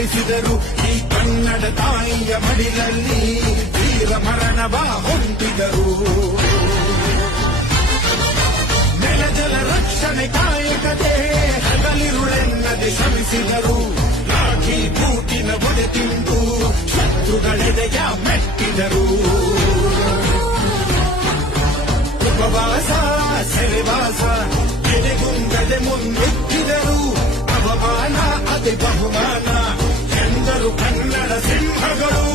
ಹರಿಸಿದರು. ಈ ಕನ್ನಡ ತಾಯಿಯ ಮಡಿಲಲ್ಲಿ ವೀರ ಮರಣವ ಹೊಂದಿದರು. ನೆಲ ಜಲ ರಕ್ಷಣೆ ಕಾಯಕತೆ ಹಗಲಿರುಳೆನ್ನದೆ ಶ್ರಮಿಸಿದರು. ಲಾಠಿ ಬೂಟಿನ ಬೊಡೆ ತಿಂದು ಶತ್ರುಗಳೆದೆಯ ಮೆಟ್ಟಿದರು. ಉಪವಾಸ ಸೆರೆವಾಸ ಎದೆಗುಂದದೆ ಮುನ್ನುಗ್ಗಿದರು. ಅವಮಾನ ಅತಿ ಬಹುಮಾನ ಎಂದರು ಕನ್ನಡ ಸಿಂಹಗಳು.